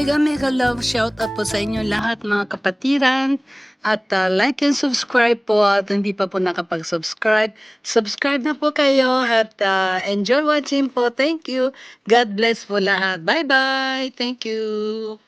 Mega mega love shoutout po sa inyo lahat mga kapatiran at like and subscribe po at hindi pa po nakapag-subscribe. Subscribe na po kayo at enjoy watching po. Thank you. God bless po lahat. Bye-bye. Thank you.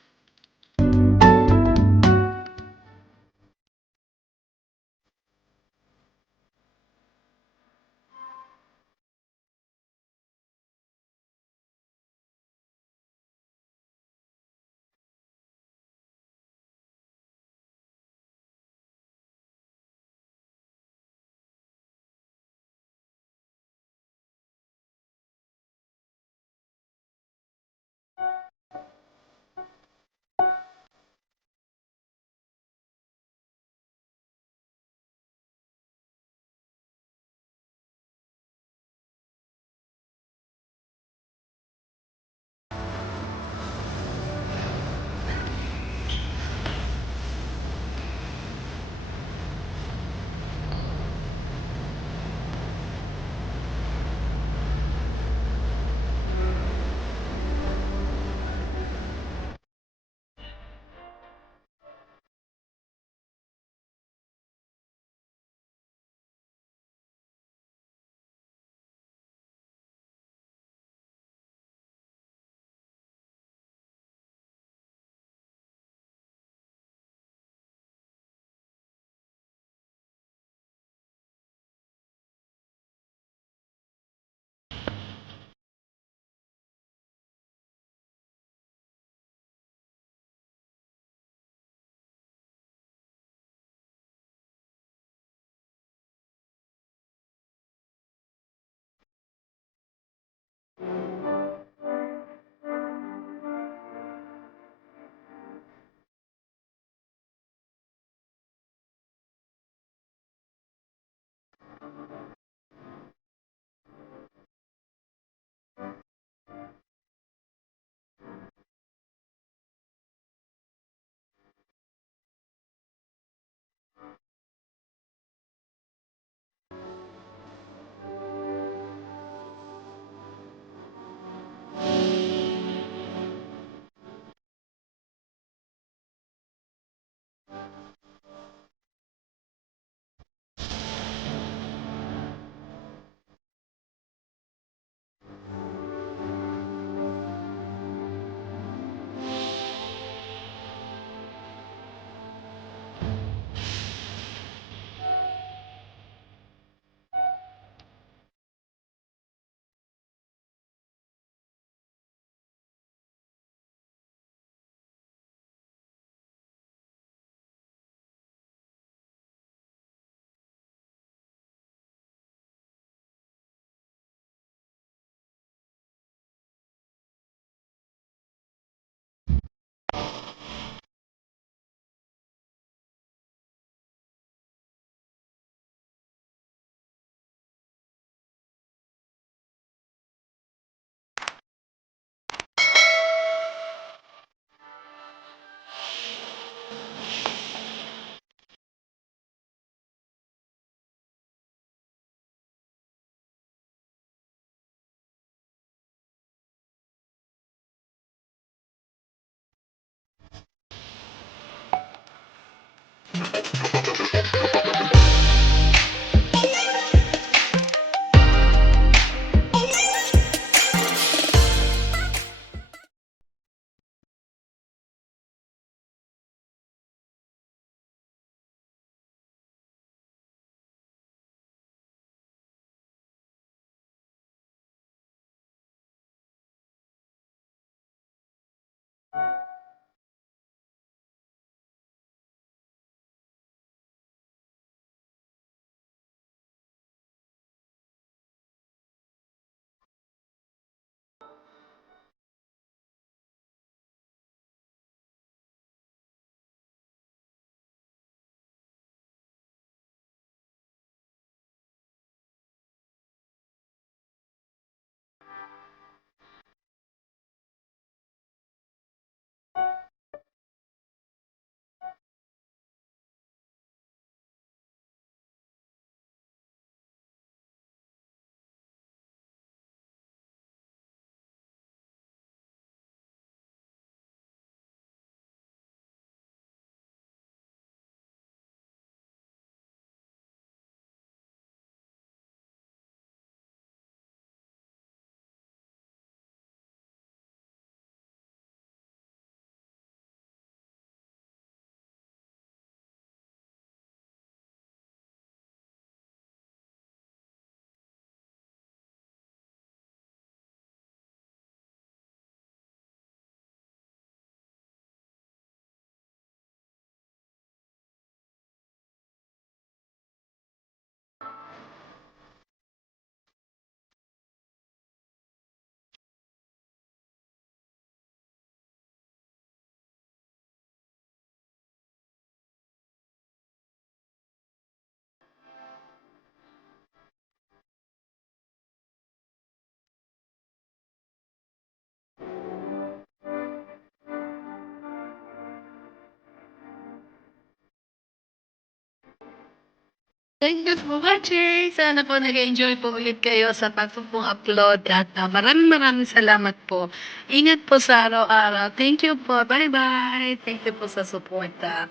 Thank you for watching. Sana po nag-enjoy po ulit kayo sa upload at maraming salamat po. Ingat po sa araw-araw. Thank you po. Bye-bye. Thank you po sa suporta.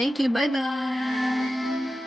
Thank you. Bye-bye.